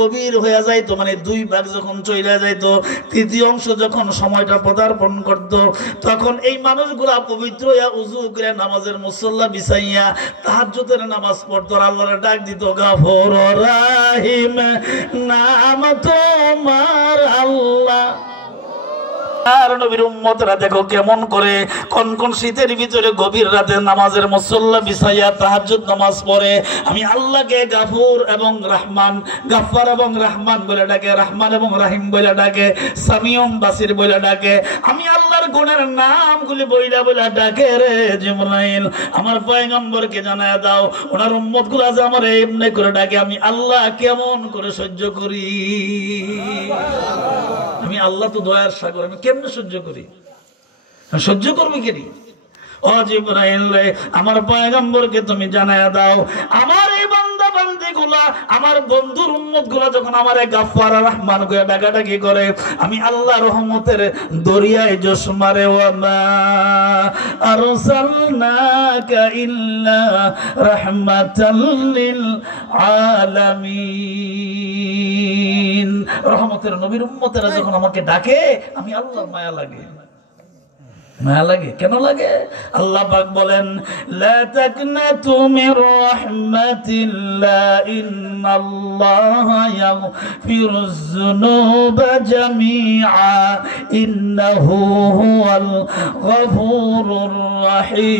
গভীর হয়ে যাইতো, মানে দুই ভাগ যখন চলে যাইতো, তৃতীয় অংশ যখন সময়টা পদার্পণ করত, তখন এই মানুষগুলা পবিত্র হইয়া উযু করে নামাজের মুসল্লা বিছাইয়া তাহাজ্জুদের নামাজ পড়তো, আল্লাহর ডাক দিত, গাফুর রাহিম নাম তোমার আল্লাহ। আর নবীর উম্মতরা দেখো কেমন করে কোন কোন শীতের ভিতরে গভীর রাতে নামাজের মুসল্লা বিছাইয়া তাহাজ্জুদ নামাজ পড়ে। আমি আল্লাহকে গাফুর এবং রহমান, গাফফার এবং রহমান বলে ডাকে, রহমান এবং রাহিম বলে ডাকে, সামিউম বাসির বলে ডাকে। আমি আল্লাহর গুণের নামগুলি বইলা বইলা ডাকে রে জিবরাইল, আমার পয়গম্বরকে জানায় দাও ওনার উম্মতগুলো যে আমার এমনি করে ডাকে, আমি আল্লাহ কেমন করে সহ্য করি। আমি আল্লাহ তো দয়ার সাগর, আমি কেমনে সহ্য করি, সহ্য করবো কেনি? ও জিবরাইল রে, আমার পয়গম্বরকে তুমি জানায়া দাও আমার এই বান্দা বান্দি গুলা, আমার বন্ধুর উম্মত গুলা যখন আমার গাফফার রহমান করে ডাকাডাকি করে, আমি আল্লাহ রহমতের দরিয়ায় জোশ মারে, ওয়া মা আরসালনাকা ইল্লা রাহমাতাল লিল আলামিন। রহমতের নবীর উম্মতেরা যখন আমাকে ডাকে, আমি আল্লাহর মায়া লাগে। মায়া লাগে কেন লাগে? আল্লাহ পাক বলেন, লা তাকনাতু মির রাহমাতিল্লাহ ইন্নাল্লাহা ইয়াগফিরুজ যুনুবা জামিআ ইন্নাহু হুয়াল গফুরুর রহিম।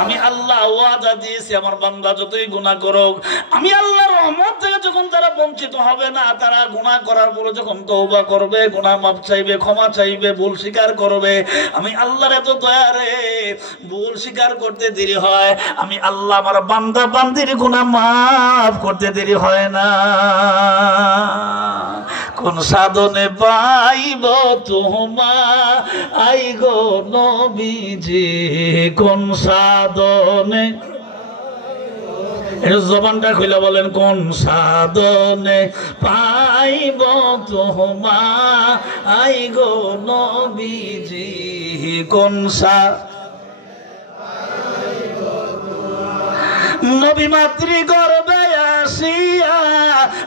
আমি আল্লাহ ওয়াদা দিয়েছি, আমার বান্দা যতই গুনাহ করুক, আমি আল্লাহর রহমত থেকে যখন তারা বঞ্চিত হবে না, তারা গুনাহ করার পরে যখন তওবা করবে, গুনাহ মাফ চাইবে, ক্ষমা চাইবে, ভুল স্বীকার করবে, আমি আল্লাহর এত দয়া রে, ভুল স্বীকার করতে দেরি হয়, আমি আল্লাহ আমার বান্দা বান্দির গুনাহ মাফ করতে দেরি হয় না। কোন সাধনে পাইব তোমার আই গো নবীজি, কোন সাধনে, জবানটা খুলে বলেন, কোন সাধনে পাইব তোমার আই গো নবীজি, কোন নবী মাতৃ গর্ভে আসিয়া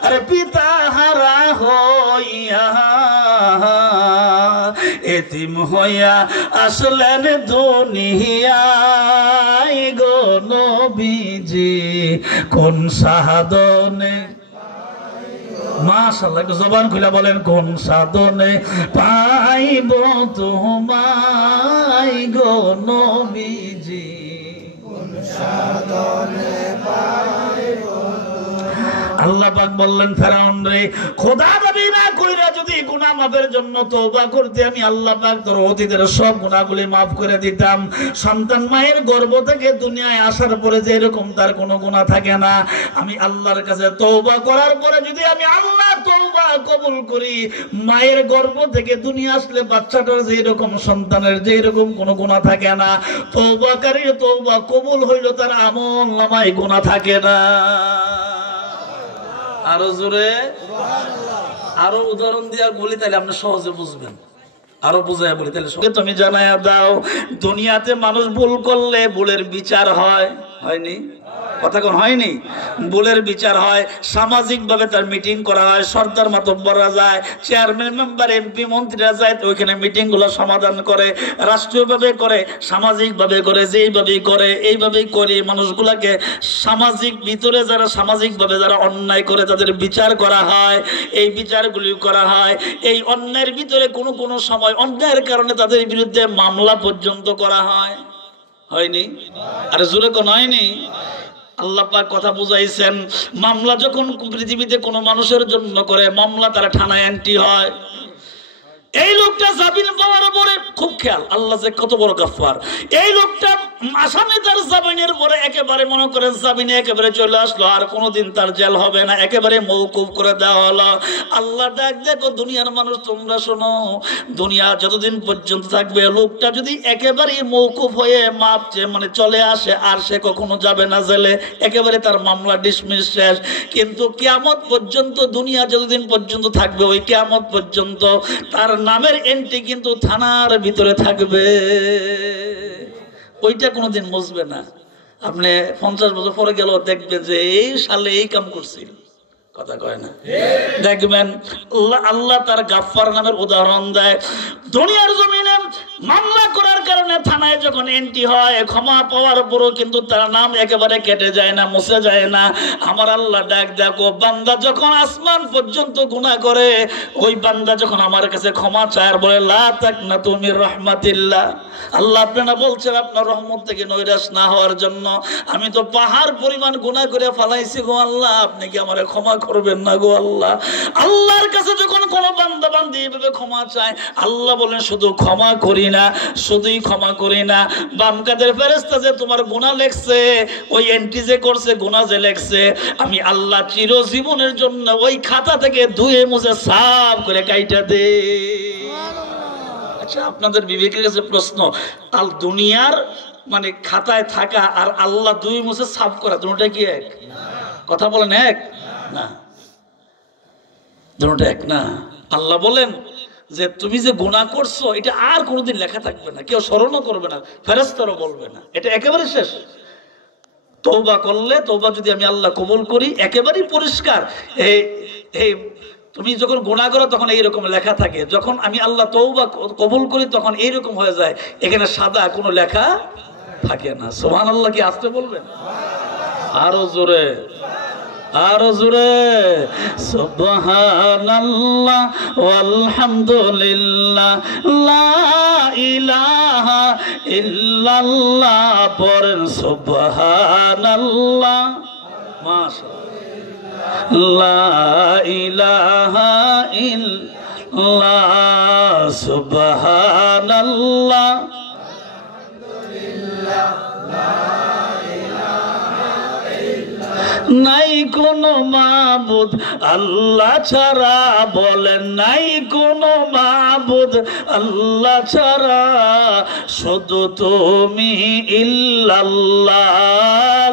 আরে পিতা হারা হইয়া এতিম হইয়া আসলেন দুনিয়ায় গো নবীজি, কোন সাধনে, মাশাআল্লাহ জবান খুলে বলেন, কোন সাধনে পাইব তোমায় গো নবীজি, কোন সাধনে পাইব। আল্লাহ পাক বললেন, ফেরাউন রে, খোদা দাবি না কইরা যদি গুনাহ মাফের জন্য তওবা করতে, আমি আল্লাহ পাক তোর অতীতের সব গুনাহগুলি মাফ করে দিতাম। সন্তান মায়ের গর্ভ থেকে দুনিয়ায় আসার পরে যে এরকম তার কোনো গুনাহ থাকে না, আমি আল্লাহর কাছে তওবা করার পরে যদি আমি আল্লাহ তওবা কবুল করি, মায়ের গর্ভ থেকে দুনিয়া আসলে বাচ্চাটার যে এরকম সন্তানের যে এরকম কোনো গুনাহ থাকে না, তওবাকারীর তওবা কবুল হইল, তার আমল নামায় গুনাহ থাকে না। আরো জোরে, আরো উদাহরণ দিয়া বলি, তাহলে আপনি সহজে বুঝবেন। আরো বুঝাইয়া বলি তাহলে তুমি জানাইয়া দাও, দুনিয়াতে মানুষ ভুল করলে ভুলের বিচার হয়, হয়নি? কথা কোন হয়নি? ভুলের বিচার হয়, সামাজিক ভাবে তার মিটিং করা হয়, সর্দার মাতব্বররা যায়, চেয়ারম্যান মেম্বার এমপি মন্ত্রীরা যায়, তো ওইখানে মিটিং গুলো সমাধান করে, রাষ্ট্রীয় ভাবে করে, সামাজিক ভাবে করে, যেইভাবেই করে এইভাবেই করে মানুষগুলাকে সামাজিক ভিতরে যারা সামাজিক ভাবে যারা অন্যায় করে তাদের বিচার করা হয়, এই বিচারগুলি করা হয়। এই অন্যায়ের ভিতরে কোনো কোনো সময় অন্যায়ের কারণে তাদের বিরুদ্ধে মামলা পর্যন্ত করা হয়, হয়নি? আরে জোরে কোন হয়নি? আল্লাহ পাক কথা বুঝাইছেন, মামলা যখন পৃথিবীতে কোনো মানুষের জন্য করে, মামলা তারা থানায় এন্ট্রি হয়। এই লোকটা জামিন পাওয়ার পরে খুব খেয়াল, আল্লাহ যে কত বড় গাফফার। এই লোকটা আসামি তার জামিনের পরে একেবারে মনে করেন জামিনে একেবারে চলে আসলো, আর কোনোদিন তার জেল হবে না, একেবারে মওকুফ করে দেওয়া হলো। আল্লাহ ডাক দেখো, দুনিয়ার মানুষ তোমরা শোনো, দুনিয়া যতদিন পর্যন্ত থাকবে, লোকটা যদি একেবারে মওকুফ হয়ে মাপ মানে চলে আসে, আর সে কখনো যাবে না জেলে, একেবারে তার মামলা ডিসমিস শেষ। কিন্তু কিয়ামত পর্যন্ত দুনিয়া যতদিন পর্যন্ত থাকবে, ওই কিয়ামত পর্যন্ত তার নামের এন্ট্রি কিন্তু থানার ভিতরে থাকবে, ওইটা কোনোদিন মুছবে না। আপনি 50 বছর পরে গেল দেখবেন যে এই সালে এই কাম করছিল, কথা কয় না? দেখবেন আল্লাহ তার গাফফার নামের উদাহরণ দেয়। দুনিয়ার জমিনে মামলা করার কারণে থানায় যখন এন্ট্রি হয়, ক্ষমা পাওয়ার পরও কিন্তু তার নাম একেবারে কেটে যায় না, মুছে যায় না। আমার আল্লাহ ডাক দেখো, বান্দা যখন আসমান পর্যন্ত গুনাহ করে, ওই বান্দা যখন আমার কাছে ক্ষমা চায় আর বলে লা তাকনাতু মির রাহমাতিল্লাহ, আল্লাহ আপনারা বলছেন আপনার রহমত থেকে নৈরাশ না হওয়ার জন্য, আমি তো পাহাড় পরিমাণ গুনাহ করে ফেলাইছি গো আল্লাহ, আপনি কি আমারে ক্ষমা করবেন না গো আল্লাহ? আল্লাহর কাছে যখন কোনো বান্দা বান্দি এভাবে ক্ষমা চায়, আল্লাহ বলেন শুধু ক্ষমা করি না, শুধুই ক্ষমা করি না, বাম কাদের ফেরেশতা যে তোমার গুনাহ লেখছে, ওই এন্ট্রি যে করছে, গুনাহ যে লেখছে, আমি আল্লাহ চিরজীবনের জন্য ওই খাতা থেকে ধুয়ে মুছে সাফ করে কাইটা দে। আচ্ছা, আপনাদের বিবেকের কাছে প্রশ্ন, আল দুনিয়ার মানে খাতায় থাকা আর আল্লাহ দুই মুছে সাফ করা, দুটোটা কি এক? কথা বলেন এক না? দুটোটা এক না। আল্লাহ বলেন যে তুমি যে গুনাহ করছো এটা আর কোনোদিন লেখা থাকবে না, কেউ স্মরণও করবে না, ফেরেশতারও বলবে না, এটা একেবারে শেষ। তওবা করলে, তওবা যদি আমি আল্লাহ কবুল করি, একেবারেই পরিষ্কার। এই তুমি যখন গুনাহ করো তখন এইরকম লেখা থাকে, যখন আমি আল্লাহ তওবা কবুল করি তখন এইরকম হয়ে যায়, এখানে সাদা কোনো লেখা থাকে না। সুবহানাল্লাহ কি আসতে বলবেন? আরো জোরে, আরো জোরে। সুবহানাল্লাহ ওয়ালহামদুলিল্লাহ লা ইলাহা ইল্লাল্লাহ, পড়েন সুবহানাল্লাহ, মাশাআল্লাহ, লা ইলাহা ইল্লাল্লাহ, সুবহানাল্লাহ, নাই কোনো মাবুদ আল্লাহ ছাড়া, বলেন নাই কোনো মাবুদ আল্লাহ ছাড়া, শুধু তুমি ইল্লাল্লাহ,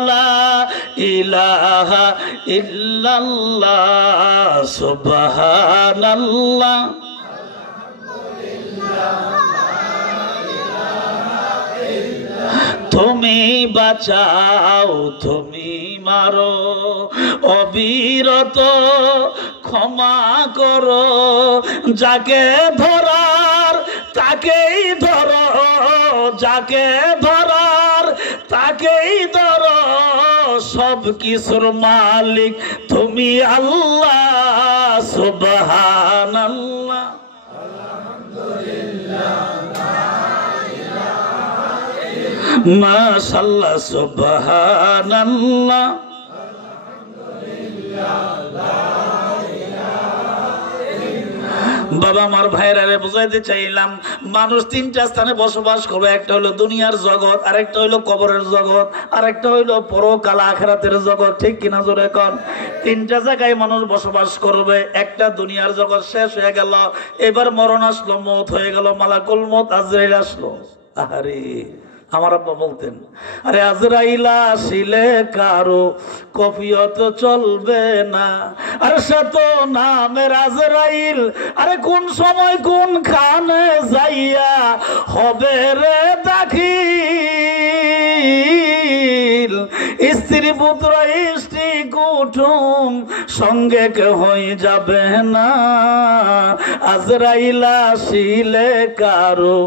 লা ইলাহা ইল্লাল্লাহ, সুবহানাল্লাহ। তুমি বাঁচাও, তুমি মারো, অবিরত ক্ষমা করো, যাকে ধরার তাকেই ধরো, যাকে ধরার তাকেই ধরো, সব কিছুর মালিক তুমি আল্লাহ, সুবহানাল্লাহ, মাশাআল্লাহ, সুবহানাল্লাহ। বাবা আমার ভাইরা বুঝাইতে চাইলাম, মানুষ তিনটা স্থানে বসবাস করবে, একটা হলো দুনিয়ার জগৎ, আরেকটা হলো কবরের জগৎ, আরেকটা হলো পরকাল আখিরাতের জগৎ, ঠিক কিনা জোরে কোন? তিনটা জায়গায় মানুষ বসবাস করবে। একটা দুনিয়ার জগৎ শেষ হয়ে গেল, এবার মরণ আসলো, মওত হয়ে গেল, মালাকুল মওত আজরাইল আসলো। আরে আমার আব্বা বলতেন, আরে আজরাইল আসিলে কারো কফিয়ত চলবে না, আরে সে তো নামের আজরাইল, আরে কোন সময় কোন খানে যাইয়া হবে রে দাখিল, স্ত্রী পুত্র স্ত্রী কুটুম সঙ্গে কেহই যাবে না, আজরাইল আসিলে কারো,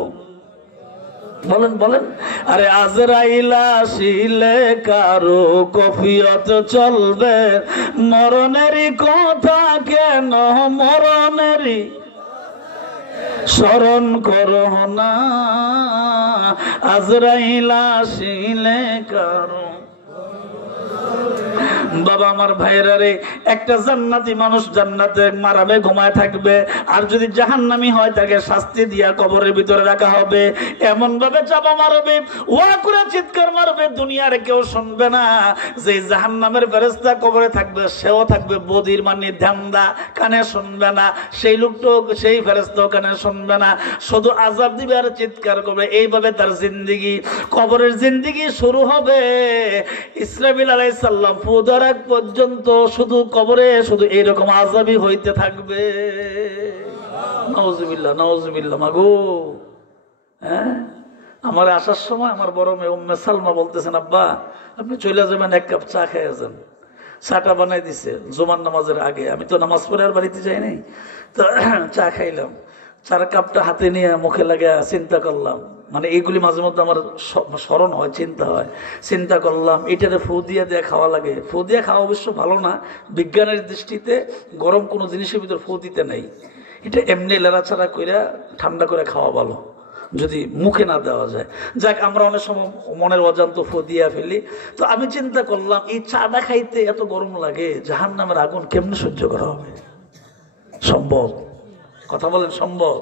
বলেন বলেন, আরে আজরাইল আসিলে কারো কফিয়ত চলবে, মরণেরই কথা কেন মরণেরই স্মরণ করো না, আজরাইল আসিলে কারো। বাবা আমার ভাইরা রে, একটা জান্নাতি মানুষ জান্নাতে মারাবে, ঘুমায় থাকবে, আর যদি জাহান্নামী হয় তাকে শাস্তি দিয়া কবরের ভিতরে রাখা হবে, এমন ভাবে চাপা মারবে, ওয়া করে চিৎকার মারবে, দুনিয়ার কেউ শুনবে না। যে জাহান্নামের ফেরেশতা কবরে থাকবে, সেও থাকবে বদির মানে ধ্যানদা, কানে শুনবে না, সেই লোকটাও, সেই ফেরেশতাও কানে শুনবে না, শুধু আযাব দিবে আর চিৎকার করবে। এইভাবে তার জিন্দেগি, কবরের জিন্দেগি শুরু হবে। ইসরাফিল আলাইহিস সালাম ফুদার আগ পর্যন্ত শুধু কবরে শুধু এইরকম আযাবই হইতে থাকবে। নাউজুবিল্লাহ, নাউজুবিল্লাহ। মাগো, হ্যাঁ, আমার আসার সময় আমার বড় মেয়ে উম্মে সালমা বলতেছেন, আব্বা আপনি চলে যাবেন, এক কাপ চা খেয়ে যান। চাটা বানাই দিছে জুমার নামাজের আগে, আমি তো নামাজ পড়ে আর বাড়িতে যাই নাই, তো চা খাইলাম। চার কাপটা হাতে নিয়ে মুখে লাগা চিন্তা করলাম, মানে এইগুলি মাঝে মধ্যে আমার স্মরণ হয়, চিন্তা হয়। চিন্তা করলাম এটাতে ফু দিয়ে খাওয়া লাগে। ফু দিয়ে খাওয়া অবশ্য ভালো না, বিজ্ঞানের দৃষ্টিতে গরম কোনো জিনিসের ভিতর ফু দিতে নেই। এটা এমনি লেড়াছাড়া করে ঠান্ডা করে খাওয়া ভালো, যদি মুখে না দেওয়া যায়। যাক, আমরা অনেক সময় মনের অজান্ত ফু দিয়া ফেলি। তো আমি চিন্তা করলাম এই চাটা খাইতে এত গরম লাগে, জাহান্নামের আগুন কেমনে সহ্য করা হবে? সম্ভব? কথা বলেন সম্ভব?